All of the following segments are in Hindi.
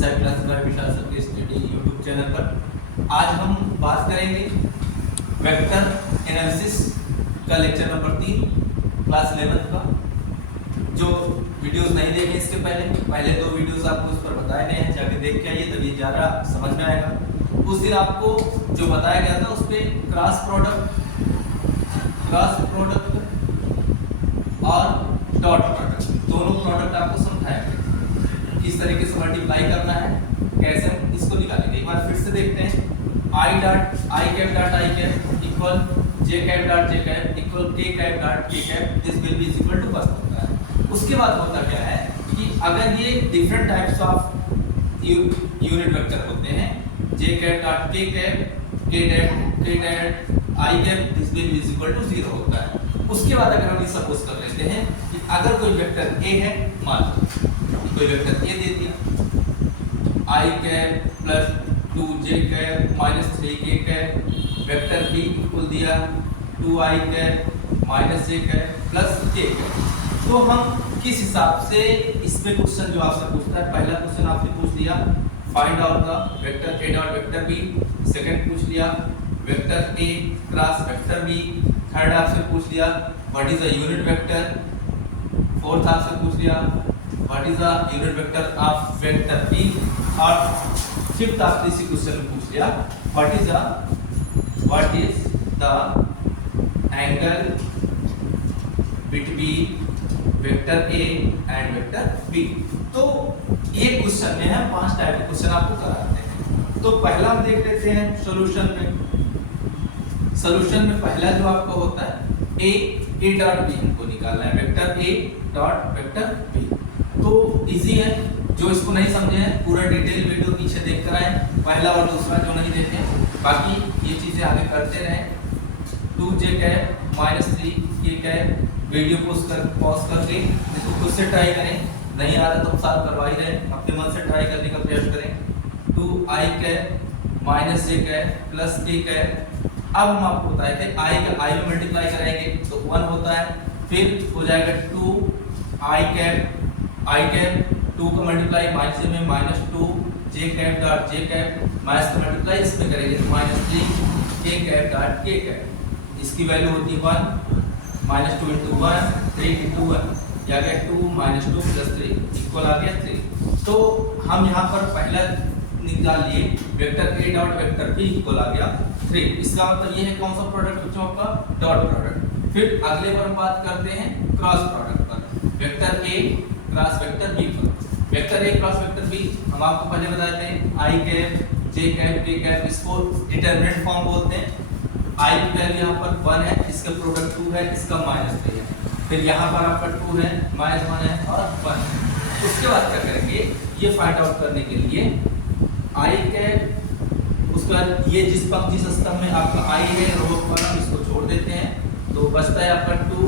साइड क्लासेस बाय विशाल सर स्टडी यूट्यूब चैनल पर। आज हम बात करेंगे वेक्टर एनालिसिस का लेक्चर नंबर 3 क्लास 11 का। जो वीडियोस नहीं देखे इसके पहले 2 वीडियोस आपको उस पर बताए गए हैं, जाके देख के आइए तभी ज़्यादा समझ में आएगा। उस दिन आपको जो बताया गया था उस पर क्रॉस प्रोडक्ट और डॉट प्रोडक्ट दोनों प्रोडक्ट आपको समझाया गया, किस तरीके से मल्टीप्लाई करना है, कैसे हम इसको निकालेंगे। एक बार फिर से देखते हैं। i cap dot i cap equal j cap dot j cap equal k cap dot k cap, this will be equal to 1 होता है। उसके बाद होता क्या है कि अगर ये different types of unit vector होते हैं, j cap dot k cap k dot i cap, this will be equal to 0 होता है। उसके बाद अगर हम ये सपोज कर लेते हैं कि अगर कोई वेक्टर a है, मान लो कोई वेक्टर a दे दिया i cap plus 2j cap minus 3k cap, vector b equal दिया 2i cap minus j cap plus k cap. तो हम किस हिसाब से इसमें क्वेश्चन जो आपसे पूछता है, पहला क्वेश्चन आपने पूछ लिया find out the vector a dot vector b, second पूछ लिया vector a cross vector b, third आपसे पूछ लिया what is the unit vector, fourth आपसे पूछ लिया what is the unit vector of vector b, और फिफ्थ आपसे इसी क्वेश्चन में पूछ लिया what is the angle between vector a and vector b। तो ये क्वेश्चन में है 5 टाइप के क्वेश्चन आपको कराते हैं। तो पहला हम देख लेते हैं सॉल्यूशन में पहला जो आपको होता है a डॉट b हमको निकालना है, vector a dot vector b। तो इजी है, जो इसको नहीं समझे हैं पूरा डिटेल वीडियो पीछे देख कर आए, पहला और दूसरा जो नहीं देखे, बाकी ये चीजें आगे करते रहें। 2j cap minus 3k cap, video pause करके इसको खुद से ट्राई करें, नहीं आ रहा तो साथ करवा ही रहे, अपने मन से ट्राई करने का प्रयास करें। 2i cap minus j cap plus k cap. अब हम आपको बताए थे i का i में मल्टीप्लाई करेंगे तो 1 होता है, फिर हो जाएगा 2i कैप 2 का मल्टीप्लाई माइनस में minus 2 j cap dot j cap, minus का मल्टीप्लाई इसमें करेंगे तो minus 3 k cap dot k cap, इसकी वैल्यू होती है 1 माइनस 2 इंटू 1 3 इंटू 1 या गया 2 माइनस 2 प्लस 3 इक्वल आ गया 3। तो हम यहाँ पर पहला निकाल लिए vector a dot vector b equal आ गया 3। इसका मतलब ये है कौन सा प्रोडक्ट बच्चों का, डॉट प्रोडक्ट। फिर अगले बार बात करते हैं क्रॉस प्रोडक्ट पर, vector a cross vector b पर। Vector a cross vector b हम आपको पहले बताए थे i cap j cap k cap, इसको डिटरमिनेंट फॉर्म बोलते हैं। i की वैल्यू यहाँ पर 1 है, इसका प्रोडक्ट 2 है, इसका माइनस 3 है, फिर यहाँ पर आपका 2 है माइनस 1 है और 1 है। उसके बाद क्या करेंगे, ये फाइंड आउट करने के लिए i कैप, उसके बाद ये जिस स्तंभ में आपका i है रो पर हम इसको छोड़ देते हैं, तो बचता है आपका 2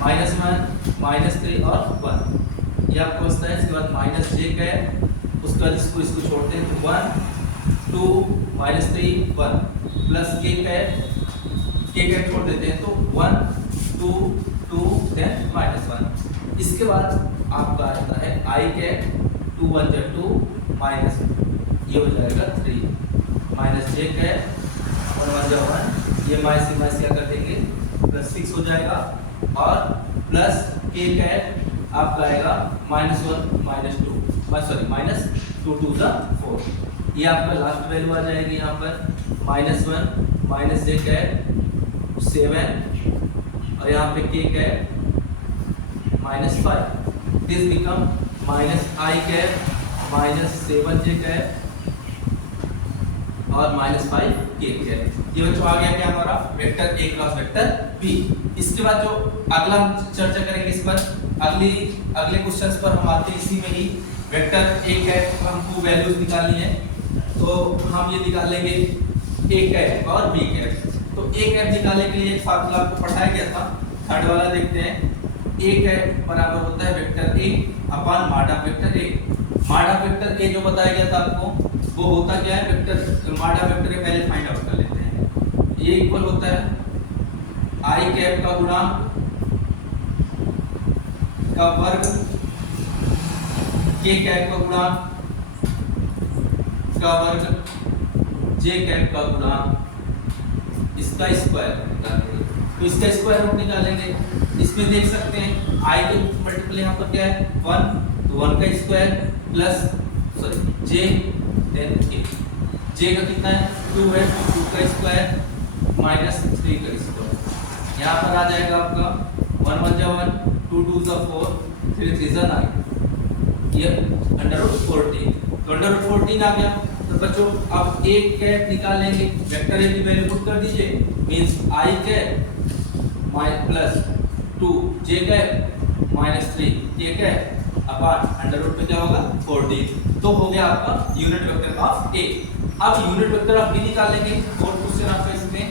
माइनस 1 माइनस 3 और 1, ये आपको बचता है। इसके बाद माइनस j कैप, उसके बाद इसको छोड़ते हैं तो 1 2 माइनस 3 1 प्लस k कैप छोड़ देते हैं तो 1 2 2 देन माइनस 1। इसके बाद आपका आता है i कैप 2 1 2 माइनस, ये हो जाएगा 3 माइनस j कैप 1 1 1, ये माइनस क्या कर देंगे प्लस 6 हो जाएगा, और प्लस k कैप आपका आएगा माइनस 1 माइनस 2 सॉरी माइनस 2 2 4, ये आपका लास्ट वैल्यू आ जाएगी यहाँ पर माइनस 1 माइनस j कैप 7 और यहाँ पे k cap minus 5, this become minus i cap minus 7j cap और माइनस 5 k कैप। ये बच्चों आ गया क्या हमारा vector a cross vector b। इसके बाद जो अगला हम चर्चा करेंगे इस पर, अगले क्वेश्चंस पर हम आते हैं इसी में ही। वेक्टर a कैप हमको वैल्यूज निकालनी है, तो हम ये निकाल लेंगे a कैप और b कैप। तो a कैप निकालने के लिए एक फार्मूला आपको पढ़ाया गया था, थर्ड वाला देखते हैं। a कैप बराबर होता है वेक्टर a अपॉन माड ऑफ वेक्टर a। माड ऑफ वेक्टर a जो बताया गया था आपको, वो होता क्या है, वेक्टर माड ऑफ वेक्टर a पहले फाइंड आउट कर लेते हैं। ये इक्वल होता है i कैप का गुणांक का वर्ग k कैप का गुणांक इसका वर्ग जे कैप का गुणा इसका स्क्वायर निकालेंगे। तो इसका स्क्वायर रूट निकालेंगे। इसमें देख सकते हैं i के मल्टीपल यहाँ पर क्या है 1, तो 1 का square plus j then k। j का कितना है 2 है, 2 का स्क्वायर माइनस 3 का स्क्वायर। यहाँ पर आ जाएगा आपका 1 1 जा 1, 2 2 जा 4, 3 3 जा 9, ये √14। तो √14 आ गया। तो बच्चों अब a कैप निकालेंगे, वेक्टर a की वैल्यू पुट कर दीजिए, means i cap plus 2 j cap minus 3 k cap apart under root पे क्या होगा 14। तो हो गया आपका यूनिट वेक्टर ऑफ a। अब यूनिट वेक्टर ऑफ b निकालेंगे। और क्वेश्चन आपका इसमें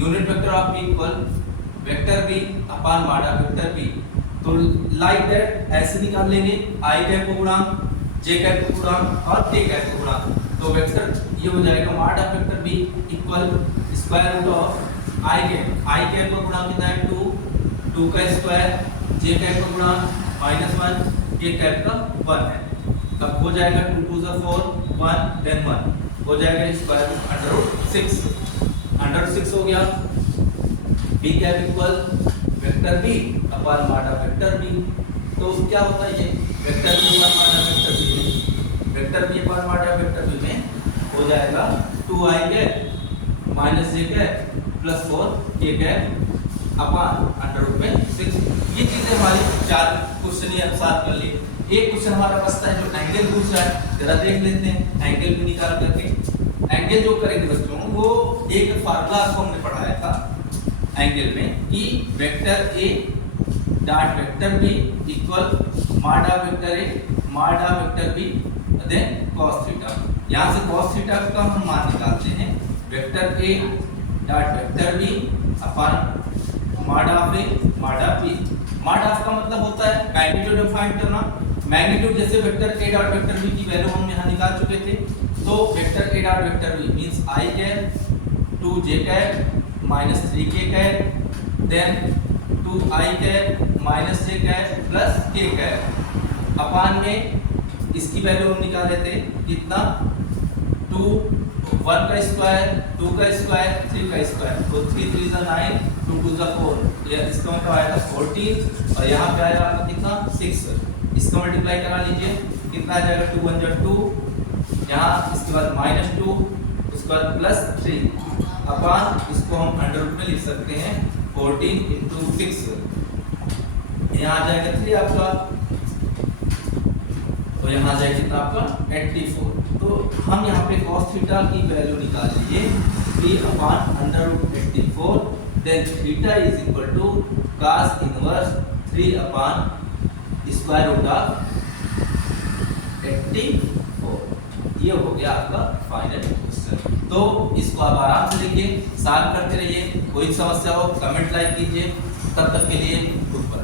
unit vector of b equal vector b upon माडा वेक्टर b। तो लाइक दैट ऐसे निकाल लेंगे, i कैप को गुणांक, j कैप को गुणांक और k कैप को गुणांक। तो वेक्टर ये हो जाएगा माडा vector b equal square root of i cap का गुणांक कितना है 2, 2 का स्क्वायर, j कैप का गुणांक -1, k कैप का 1 है। तब हो जाएगा 2 2 जा 4, 1 देन 1 हो जाएगा स्क्वायर रूट √6 हो गया। b cap equal vector b upon माडा वेक्टर b। तो क्या होता है ये वेक्टर b अपॉन माडा vector b, vector b upon माडा वेक्टर b में हो जाएगा 2i cap minus j cap plus 4 k cap upon under root में 6। ये चीजें हमारी 4 क्वेश्चन के अनुसार कर ली। एक क्वेश्चन हमारा बचता है जो एंगल पूछ रहा है, जरा देख लेते हैं एंगल भी निकाल करके। एंगल जो करेंगे बच्चों वो एक फार्मूला आपको हमने पढ़ाया था एंगल में कि vector a dot vector b equal माडा वेक्टर a माडा vector b then cos theta. यहाँ से cos थीटा का हम मान निकालते हैं, vector a dot vector b upon माडा a माडा b। माडा का मतलब होता है मैग्नीट्यूड डिफाइन करना। मैग्नीट्यूड जैसे vector a dot vector b की वैल्यू हम यहाँ निकाल चुके थे, तो vector a dot vector b means i cap 2j cap minus 3k cap then 2i cap minus j cap plus k cap upon में इसकी वैल्यू हम निकाले थे कितना 2 1 का स्क्वायर, 2 का स्क्वायर, 3 का स्क्वायर, तो 3 3 जा 9, 2 2 जा 4, ये इसका मतलब आएगा 14 और यहाँ पे आएगा आपका कितना 6। इसका मल्टीप्लाई करा लीजिए, कितना आ जाएगा 2 1 जा 2, यहाँ इसके बाद -2, उसके बाद +3 अपॉन इसको हम अंडर रूट में लिख सकते हैं 14 × 6। यहाँ आ जाएगा 3 आपका, तो यहाँ आ जाएगा कितना आपका 84। तो हम यहाँ पे cos थीटा की वैल्यू निकाल लीजिए 3 upon under root 84 then theta is equal to cos inverse 3 upon square root of 84। ये हो गया आपका फाइनल क्वेश्चन। तो इसको आप आराम से देखिए, सॉल्व करते रहिए। कोई समस्या हो कमेंट लाइक कीजिए। तब तक के लिए गुड बाय।